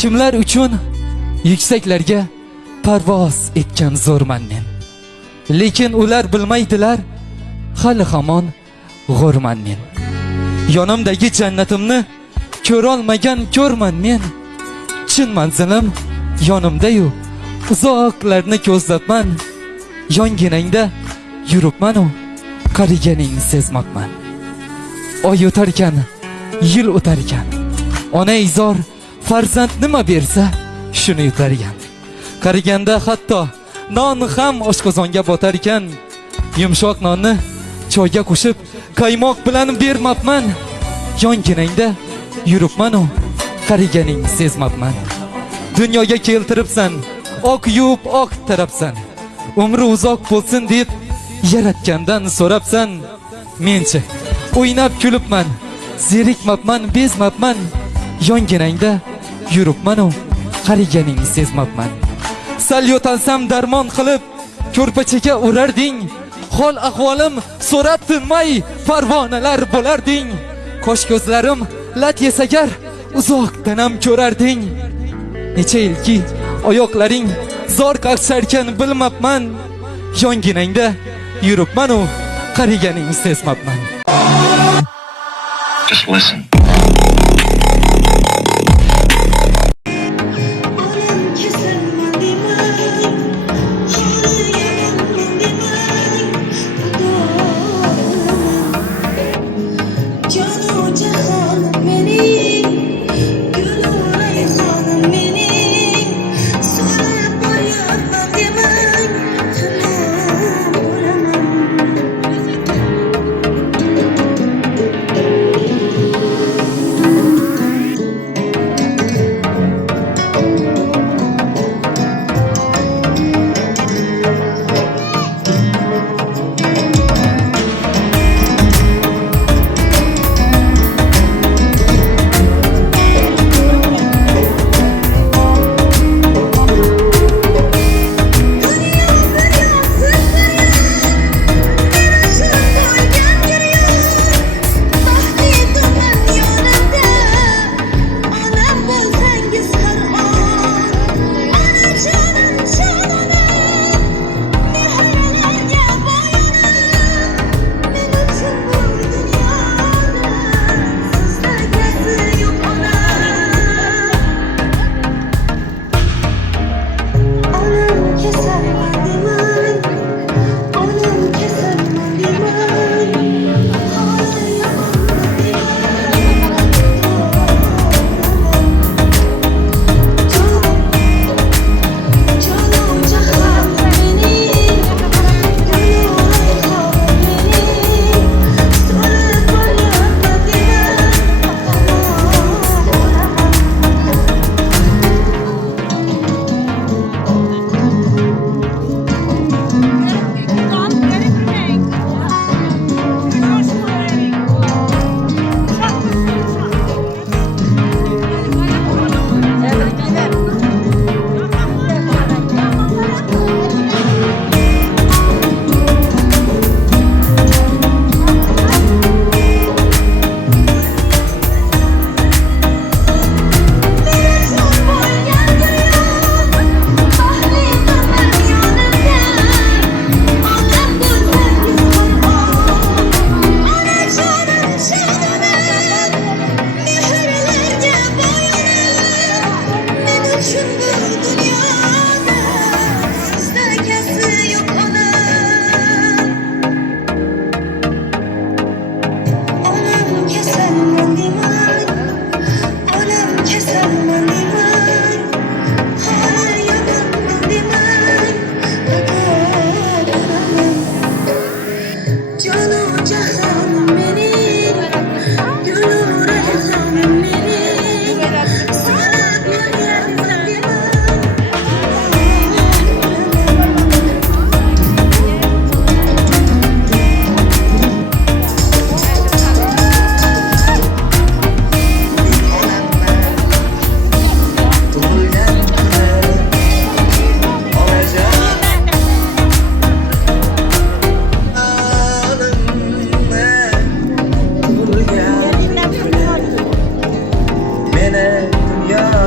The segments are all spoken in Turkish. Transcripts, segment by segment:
Kimlar uchun yuksaklarga parvoz etgan zo'rman men. Lekin ular bilmaydilar, hali hamon g'o'rman men. Yonimdagi jannatimni ko'rolmagan ko'rman men. Chin manzilim yonimda-yu, uzoqlarni ko'zlabman. Yonginangda yuribman-u, qariganingni sezmabman. Oy o'tarkan, yil o'tarkan, ona izor farzand nima bersa shuni yutargan. Qariganda hatto non ham oshqozonga botar ekan. Yumshoq nonni choyga qo'shib qaymoq bilan bermabman. Yonginangda yuribman-u, qariganingni sezmabman. Dunyoga keltiribsan, oq yuvib oq tarabsan. Umri uzoq bo'lsin deb yaratgandan so'rabsan. Menchi o'ynab kulibman, zerikmabman, bezmabman. Yonginangda yuribman-u, qariganingni sezmabman. Sal yo'talsam darmon qilib ko'rpachaga urarding. Hol ahvolim so'rab tinmay parvonalar bo'larding. Qosh ko'zlarim lat yesagar uzoqdan ham ko'rarding. Necha yilki oyoqlaring zor qaqsharkan bilmabman. Yonginangda yuribman-u, qariganingni sezmabman. Just listen.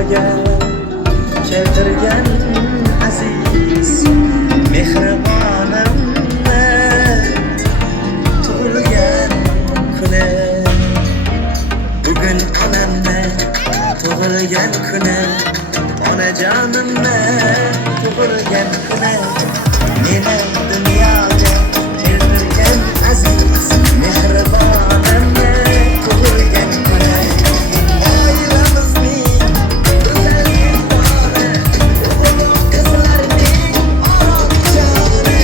dunyoga keltirgan aziz mehribonimni tug'ilgan kuni bugun onamni tug'ilgan kuni onajonimni tug'ilgan kuni meni dunyoga keltirgan aziz mehribonimni tug'ilgan kuni oilamizning go'zal yuldori o'g'il qizlarning oromjoni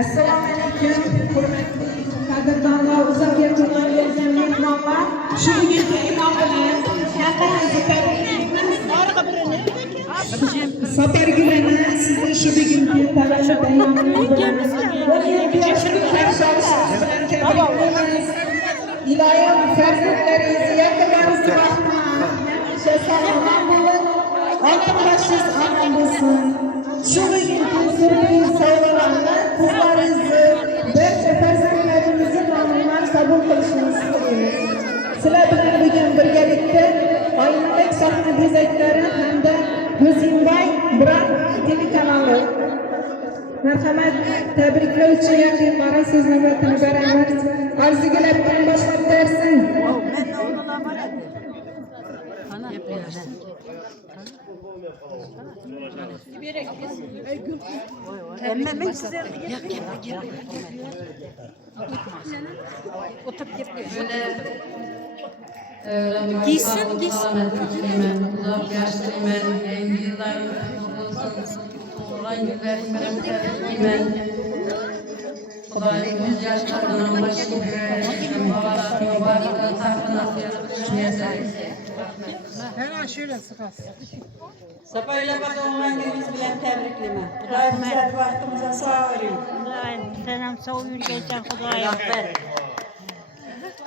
Assalomu alaykum, hurmatli qadrdonlar, uzoq yaqindan kelgan mehmonlar. Shu yilgi imom bilan yaqinimizni tabriklaymiz. Safargulini sizni shu bugungi tavallud bayraminiz bilan iloyim farzandlaringiz yaqinlaringiz yaxshi salomat bo'lib, onalarsiz omon bo'lsin. Shu bugungi surpriz sovg'alarni qizlaringizni barcha farzandlaringizni nomidan qabul qilishingizni istaymiz. Sizlar bilan bugun birgalikda oilaviy sahna bezaklari hamda Go'zinboy Brand telekanali marhamat tabriklovchi yaqinlari so'z navbatini beramiz. Arzigelardan boshlab bersin. Giysin. Uzak yaşlıyım, yeni yıllar olan günlerimden tebrikliğim. Kudayım 100 yaşlarından başka bir babasının varlığı tahtına sıyırmışım. Hemen şöyle sıkasın. Sapayla doğum gününüz bilen tebrikleme. Kudayım güzel vaktimize sağ verin. Selam sağ yürüyeceğim Kudayım.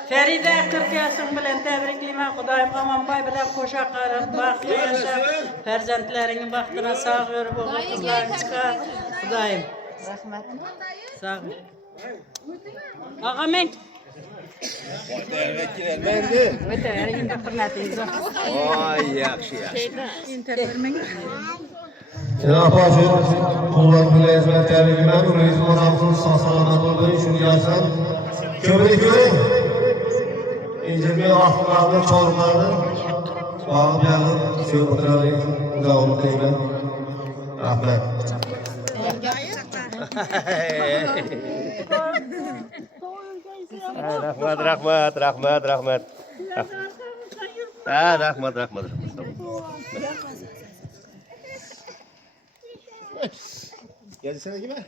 Feride 40 yaşın bilen tebrikliyim. Kudayım Amanbay bilen koşa karın. Bak yaşa. Ferzentlerini baktına sağ görüp o kızlar çıkar. Kudayım. Rahmet. Sağ ol. Ağamen. Öte ergin de fırlatıyız. Ay yaxshi yaxshi. Janob hoji, qullar bilan xizmat tabriklayman. Umringiz muvaffaq bo'lsin, sog' salomat bo'ling. Shuni yazsam, ko'prik ko'ring. Injirga ahmoqlarni, chorlarni bog'ib yag'ib, shu o'tiralik, uzoqlik tilayman. Rahmat. Rahmat. Ha, rahmat. Gelsene kime?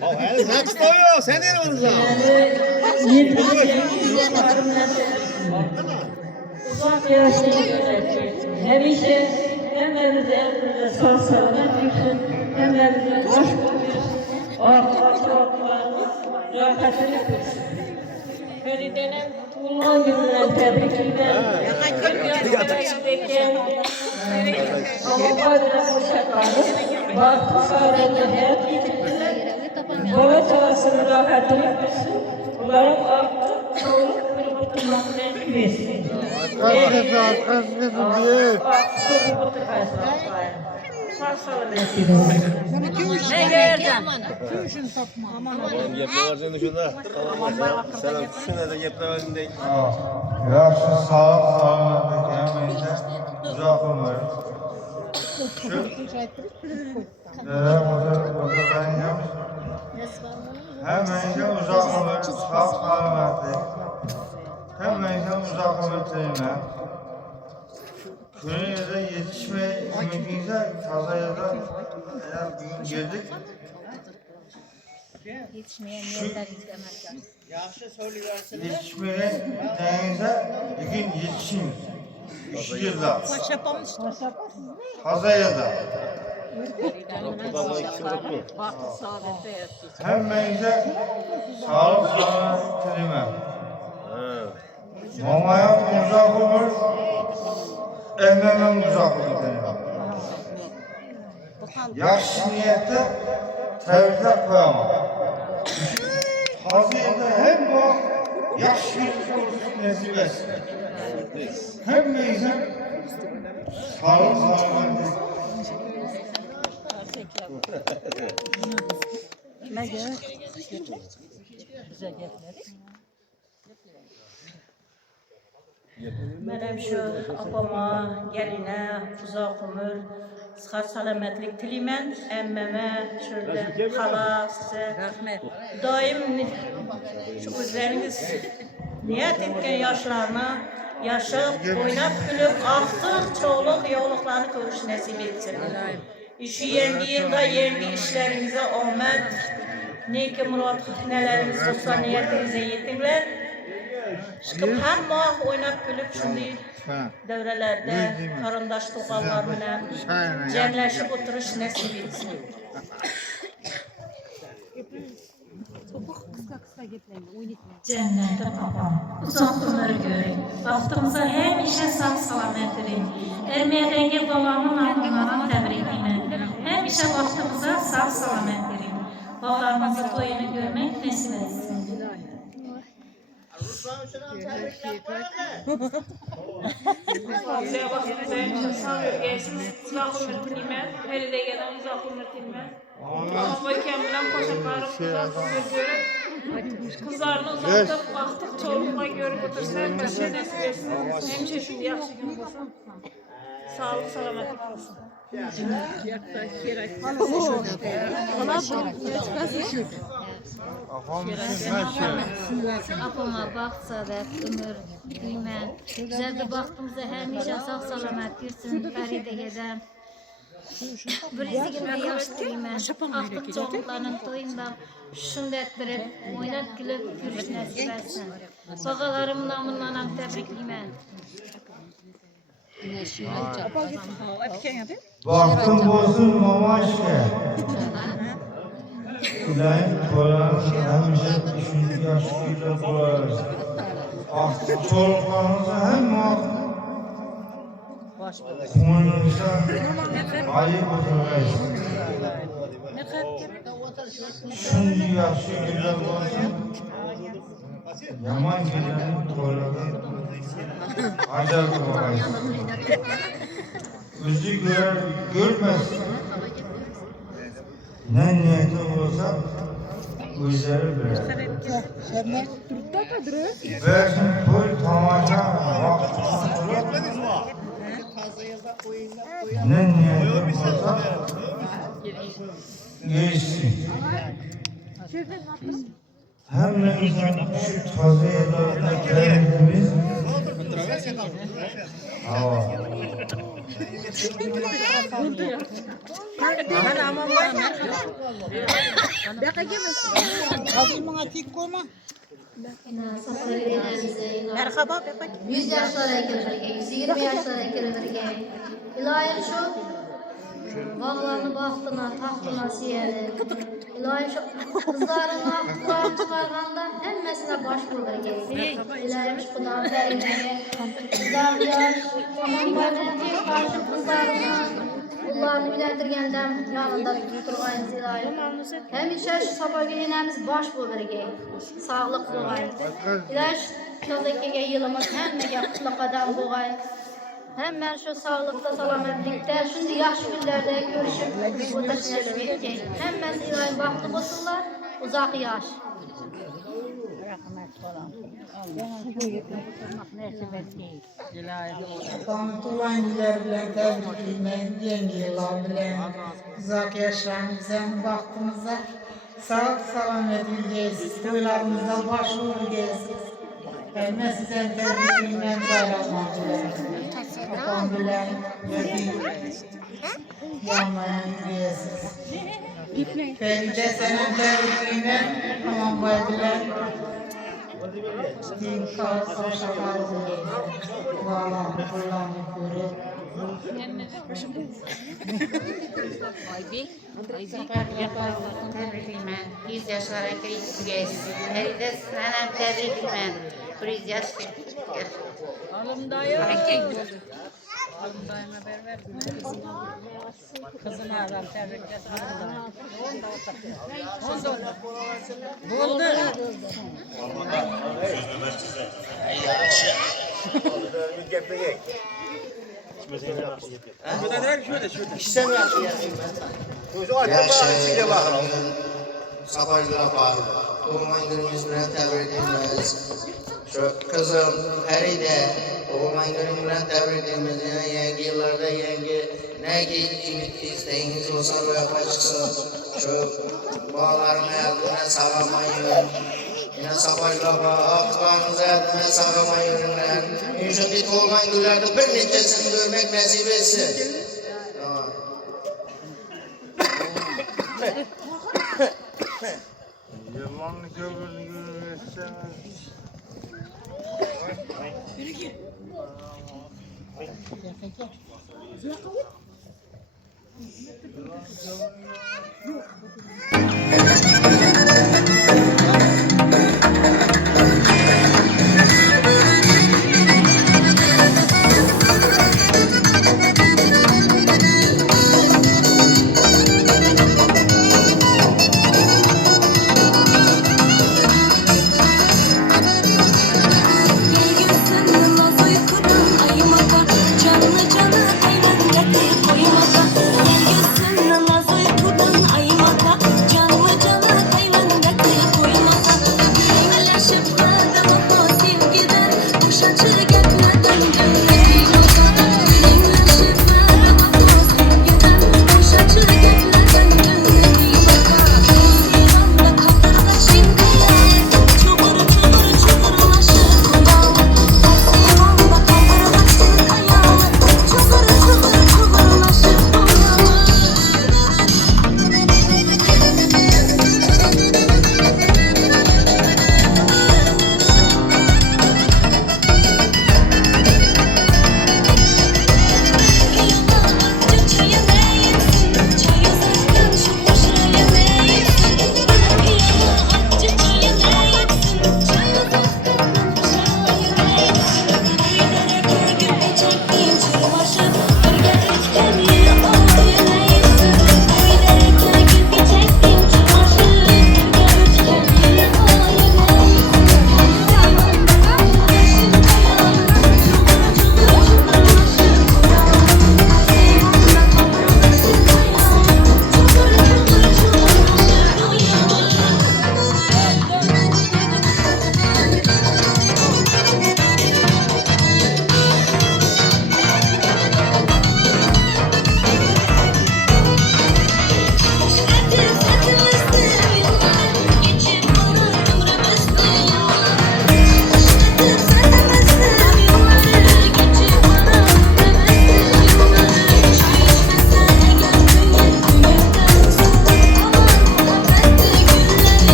Hayır, sen tutuyor. Sen nereye vuracaksın? Uzak yaşta hemşe emrinize sağ selamet yükselin, emrinize hoş bulunsun, rahatını kılsın. Feride'nin tuğulman gününden tebrikler. Ama böyle boşa kaldı. Baktı sadece hayat getirdiler. Baba çabasını rahatını kılsın. Umarım aktı, çoğuluk bir oturmakla güvesin. Ne geleceğim? Oğlum yapıyorsun şunda. Sen şuna da yapıyorsun de. Yaxshi sog' salomatlik hamingizda uzoq umr. Hammaga uzoq umr, sog' salomatlik. Hammaga uzoq umr tilayman. Kuningizda yetishmay umidingizda fazayada eğer bugün geldik. Yetişmeyen yerlerimizde Yetişmeye denizde bugün yetişin. 3 yılda. Fazayada. Hammangize sağlık salomatlik tilayman. Momayam uzoq umr, emrimim uzoq umr tilayman. Yaxshi niyatda tabriklab qo'yaman. Hozirda hamma yaxshi nasib etsin. Hammangize sağlık salomatlik. Benim şu apama, geline, uzak ömür, sıhhat selametlik tilayman. Emmeme, şöyle hala size. Daim şu özleriniz niyet etken yaşlarına yaşayıp, oynap, gülüp, artık çoğuluk, yoğuluklarını görüş nasip etsin. İşi yendi yılda yendi işlerinize ahmet. Ne ki murat neleriniz olsa niyetinize yetinler. Çıkıp hamma oynap gülüp şunday devrelerde karandaş to'qallar bilan jamlashib o'tirish nasib etsin. Cennetim babam, uzak ömür görün. Baktığımıza hemşe sağ selamet edin. Ermeyedenge babamın adından tebrikliyim. Hemşe baktığımıza sağ selamet edin. Babalarımızı toyunu görmek nasip etsin. Fazlaya baktığımıza hemşe sağ görgesiniz. Uzak ömür tileyman. Feride'den uzak ömür tileyman. Babakam bilan koşakarım uzak ömür görüp. Kızlarını uzatıp baktık çolukla görüp otursan başa nasip etsin. Hemşe şimdi yaxşı gün olsun. Sağlık salametlik olsun. Apama baxt, saadet, ömür, düymən. Güzel bir baktığımızda hemşe sağ salamet girsin. Feride'den. Birinci günde yaş dileymən. Artık çoğunluklarının toyundan şunu ettirip, oynat gülüp, görüş nasip etsin. Bağalarım namından tebrikliyim. Baktım bozun mamaşke. Kudayım koyarız, hemşe 3. yaşlı koyarız. çoluklarınıza hem koynunuzda ayıp oturmayasın. Şunca yaxşı günler olsa, yaman günlerin toyladı. Acayip olaysın. Bizi görmez. Ne niyeti olsa özleri bilir. Versin toy tamaşa vakti ne niyeti olsa geçsin. Hemimizin şu taze yerlerine geldiğimiz hava. Merhaba. 100 yaşlara girilirge, 120 yaşlara girilirge. İlahi şu bağlarını bahtına, tahtına siyeri. İlahi şu kızların aktılarını çıkarganda hemmesine baş bulur gerek. İlahi şu kudan verilmeye. Kızlar yaş, tamam bana karşı kızlarına. Bunlarını bilendirgenden yanında durmayınız ilahi. Hemişe şu sabah günemiz baş bulur gerek. Sağlık buğayın. İlahi şu çözdeki yılımız hemmege kutlu kadam buğayın. Hemen şu sağlıkta, salametlikte, şimdi yaş günlerde görüşüp burada teşekkür edeceğiz. Hemen ilahi baktı olsunlar, uzak yaş. Tulayınlar bilen tebrikleyin, yeni yıllar bilen, uzak yaşlarımızın vaktimize sağlık selamet ülkeyiz, toylarımızda başvuru gelsiz. Ben sizden tebrikleyin, bayramlar Atam bilen ve yanmayan ülkesiz. Feride senin tebrikleyin, aman bay bilen. Dinka saçalar diye bağlandı, kullandı, görüp. Tebrikleyin, 100 yaşlara girilirge. Feride senin tebrikleyin, 100 yaşlara. Kızına adam tebrik Sapajlar var. Doğum günümüz bilen tebrik ederiz. Şu kızım Feride doğum günüm bilen tebrik ederiz. Yine yeni yıllarda yeni ne ki isteğiniz olsa rüyapa çıksın. Şu bağlarına yardımına sağlamayın. Yine sapajlar var. Aktılarınıza yardımına sağlamayın. İnşallah doğum günlerde bir nicesini görmek nasip etsin. Tamam. Yaman görürüm.